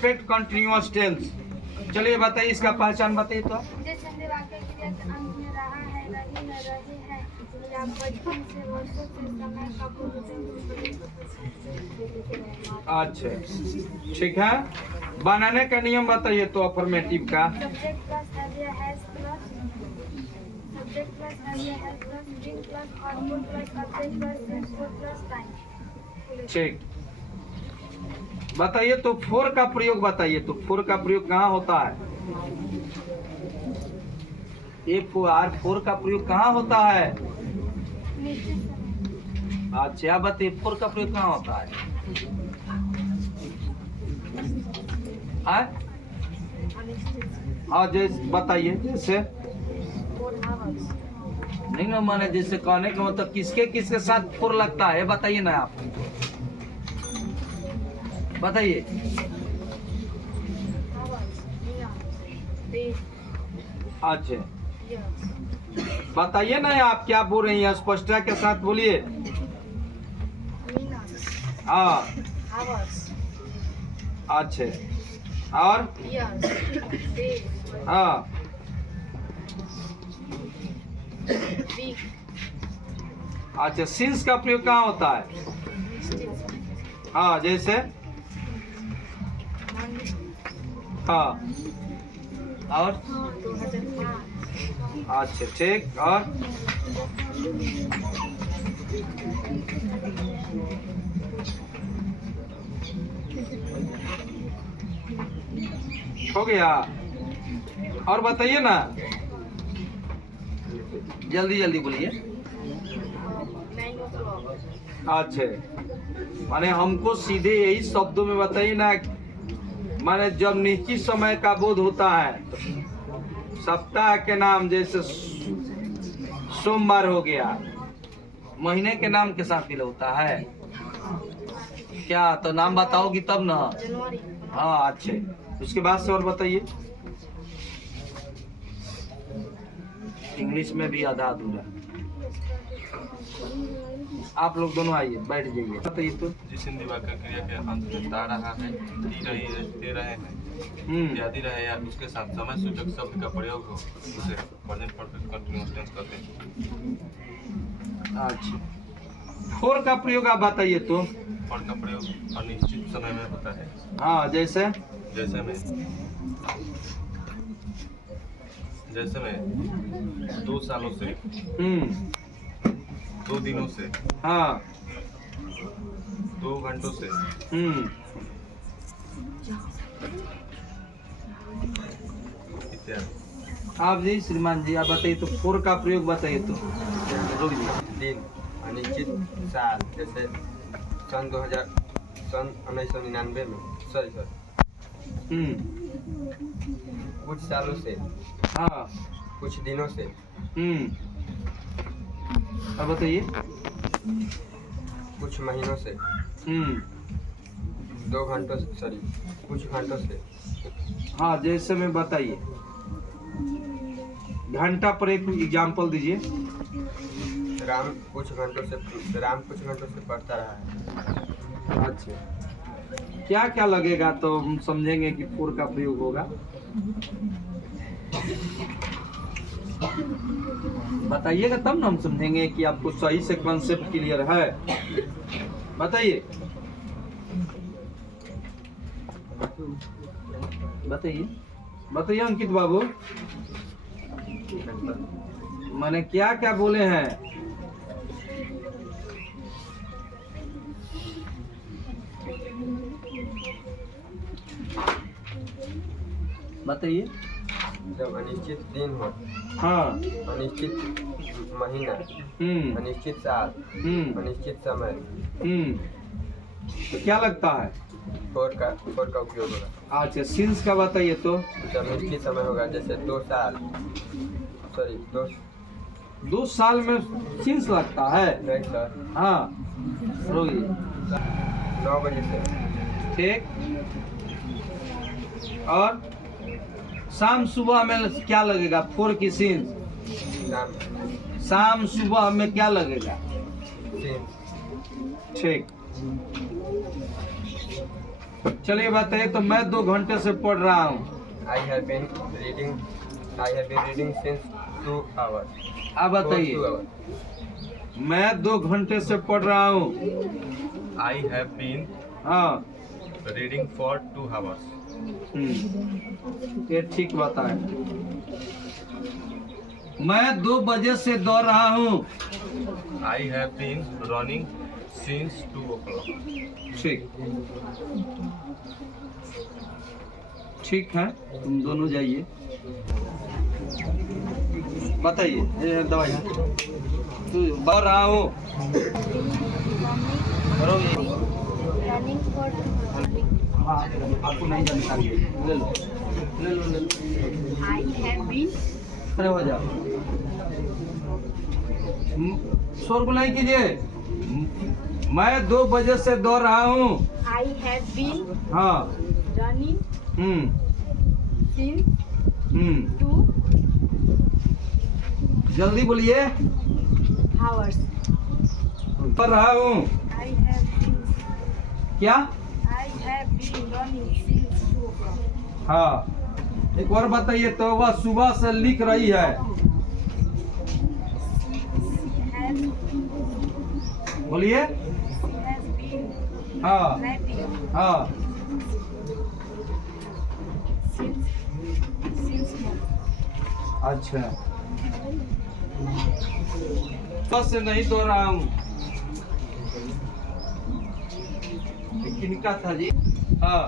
Perfect continuous tense. चलिए बताइए, इसका पहचान बताइए तो। जैसे वाक्य क्रिया के अंत में रहा है, रही है, रहे हैं या बचपन से वर्षों से समय का पूर्व। अच्छा ठीक है, बनाने का नियम बताइए तो अफर्मेटिव का। Subject plus has plus subject plus has plus being plus output plus object plus since plus time. ठीक, बताइए तो फोर का प्रयोग बताइए तो। फोर का प्रयोग कहाँ होता है? फोर का प्रयोग कहाँ होता है? अच्छा बताइए, फोर का प्रयोग कहाँ होता है? हाँ जैसे बताइए, जैसे नहीं ना, माने जैसे कहने का मतलब किसके किसके साथ फोर लगता है, बताइए ना आप, बताइए। अच्छा बताइए ना, आप क्या बोल रही हैं, स्पष्टता के साथ बोलिए। हाँ अच्छा, और हाँ अच्छा, सिंस का प्रयोग कहाँ होता है? हाँ जैसे, हाँ और अच्छा ठीक, और हो गया। और बताइए ना, जल्दी जल्दी बोलिए। अच्छा माने हमको सीधे यही शब्दों में बताइए ना, माने जब निश्चित समय का बोध होता है तो सप्ताह के नाम जैसे सोमवार हो गया, महीने के नाम के साथ मिल होता है क्या? तो नाम बताओगी तब ना। हाँ अच्छे, उसके बाद से और बताइए। इंग्लिश में भी आधा अधूरा। आप लोग दोनों आइए, बैठ जाइए, बताइए तो। जिस हिंदी वाक्य क्रिया के अंत में ता रहा है, दी रही है, दे रहे हैं इत्यादि रहे या उसके साथ समय सूचक शब्द का प्रयोग हो, उसे प्रेजेंट परफेक्ट कंटीन्यूअस टेंस कहते हैं। अच्छा, फोर का प्रयोग आप बताइए तो। फोर का प्रयोग अनिश्चित समय में होता है। हाँ जैसे, जैसे में 2 सालों से, 2 दिनों से, हाँ 2 घंटों से, इत्यादि। आप जी श्रीमान जी आप बताइए तो, फोर का प्रयोग बताइए तो। दिन अनिश्चित साल, जैसे सन 1999 में, सॉरी कुछ सालों से, हाँ कुछ दिनों से, अब बताइए। कुछ महीनों से, 2 घंटों से, सॉरी कुछ घंटों से। हाँ जैसे में बताइए, घंटा पर एक एग्जाम्पल दीजिए। राम कुछ घंटों से पढ़ता रहा है। अच्छा, क्या क्या लगेगा तो हम समझेंगे कि फोर का प्रयोग होगा? बताइएगा तब ना हम समझेंगे कि आपको सही से कॉन्सेप्ट क्लियर है। बताइए बताइए बताइए अंकित बाबू, मैंने क्या क्या बोले हैं? बताइए। जब अनिश्चित दिन हो, हाँ अनिश्चित महीना, अनिश्चित साल, अनिश्चित समय, तो क्या लगता है? फोर का उपयोग होगा। अच्छा, सिंस का बताइए तो। जब निश्चित समय होगा, जैसे 2 साल, सॉरी 2 साल में सिंस लगता है। Right sir. हाँ रोइए। 9 बजे से, ठीक, और शाम सुबह में क्या लगेगा? फोर की सिंस। शाम सुबह में क्या लगेगा? ठीक, चलिए बताइए, तो मैं 2 घंटे से पढ़ रहा हूँ। I have been reading since 2 hours. आप बताइए, 2 hours. मैं 2 घंटे से पढ़ रहा हूँ। I have been हाँ, reading for 2 hours. ये ठीक बात है। मैं 2 बजे से दौड़ रहा हूँ। I have been running since 2 o'clock. ठीक ठीक है, तुम दोनों जाइए। बताइए, ये दवाई है। तू दौड़ रहा हूँ। Running for 2 hours. हाँ, आपको नहीं जानकारी है। ले लो, ले लो, ले लो। I have been खड़े हो जाओ। शोर को नहीं कीजिए। मैं 2 बजे से दौड़ रहा हूँ। I have been हाँ, running since 2 जल्दी बोलिए। hours. कर रहा हूँ। I have been क्या? running since 2 o'clock. हाँ, एक और बताइए, तो वह सुबह से लिख रही है। बोलिए। She has been हाँ, writing हाँ, since morning. अच्छा। बस से नहीं दौड़ रहा हूँ। किनका था जी? हाँ,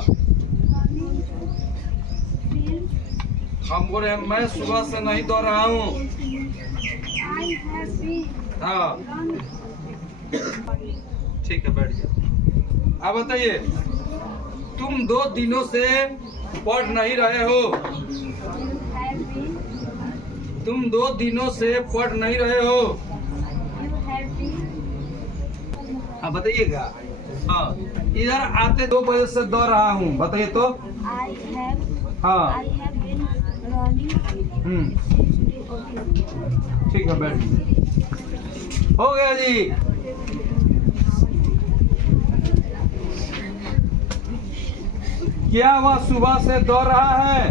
हम बोल रहे हैं, मैं सुबह से नहीं दौड़ रहा हूँ। I have been हाँ, running. ठीक है, बैठ जाओ। आप बताइए, तुम 2 दिनों से पढ़ नहीं रहे हो। You have been तुम 2 दिनों से पढ़ नहीं रहे हो। हाँ, बताइएगा। हाँ, इधर आते 2 बजे से दौड़ रहा हूँ। बताइए तो। I have हाँ, been running. ठीक है, बैठ जाइए। हो गया जी। क्या वह सुबह से दौड़ रहा है?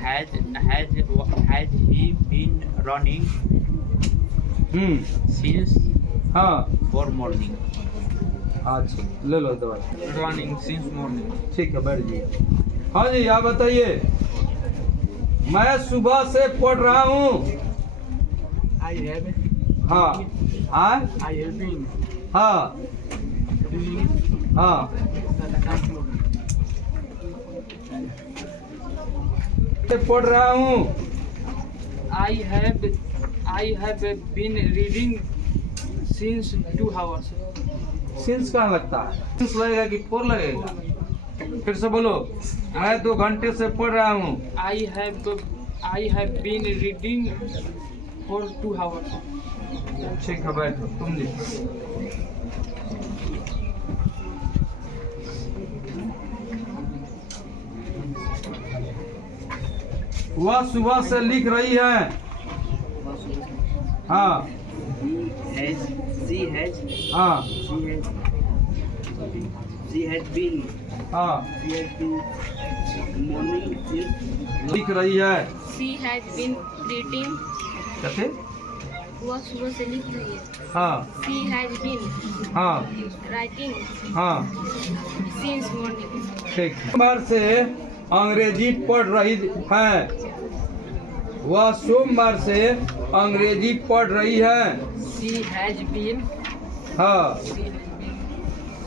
Has he been running since हाँ, 4 morning? अच्छा, ले लो दवाई। Running since morning. ठीक है, बैठ जाइए। हाँ जी, आप बताइए, मैं सुबह से पढ़ रहा हूँ। I have हाँ, हाँ, been हाँ, हाँ, पढ़ रहा हूँ। I have been reading since 2 hours. Since कहाँ लगता है? सिंस लगेगा कि 4 लगेगा? फिर से बोलो। मैं 2 घंटे से पढ़ रहा हूँ। I have been reading for 2 hours. ठीक है, बैठो तुम जी। वह सुबह से लिख रही है। हाँ, she has हाँ, been हाँ, morning since लिख रही है। She has been reading. कैसे? वह सुबह से लिख रही है। हाँ, She has been हाँ, writing हाँ, since morning. ठीक। सोमवार से अंग्रेजी पढ़ रही है। वह सोमवार से अंग्रेजी पढ़ रही है। She has been हाँ,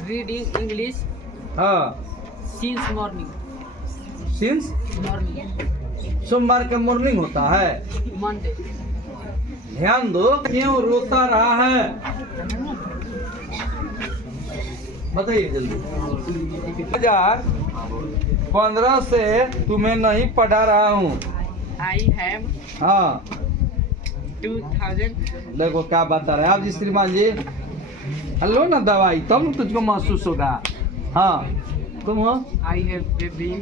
reading English हाँ, since morning. Since Morning. सोमवार का मॉर्निंग होता है। Monday. ध्यान दो, क्यों रोता रहा है? बताइए जल्दी। 2015 से तुम्हें नहीं पढ़ा रहा हूँ। I have हाँ, 2000. देखो क्या बता रहे हैं आप जी श्रीमान जी। हेलो ना दवाई, तब न तुझको महसूस होगा। हाँ, तुम हो। I have been.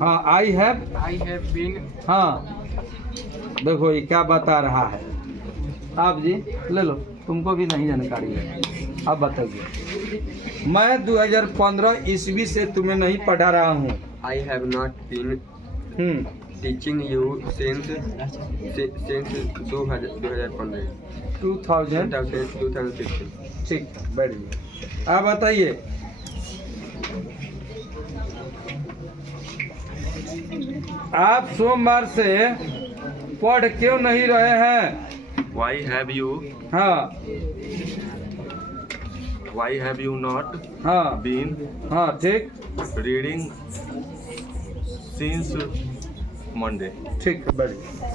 हाँ, I have. I have been. हाँ, देखो ये क्या बता रहा है। आप जी ले लो। तुमको भी नहीं जानकारी है। अब बताइए, मैं 2015 ईस्वी से तुम्हें नहीं पढ़ा रहा हूँ। I have not been teaching you since 2015. 2016. ठीक, बैठ गया। अब बताइए, आप सोमवार से पढ़ क्यों नहीं रहे हैं? Why have you हाँ not हाँ been हाँ, ठीक reading since Monday? ठीक, बैठ गया।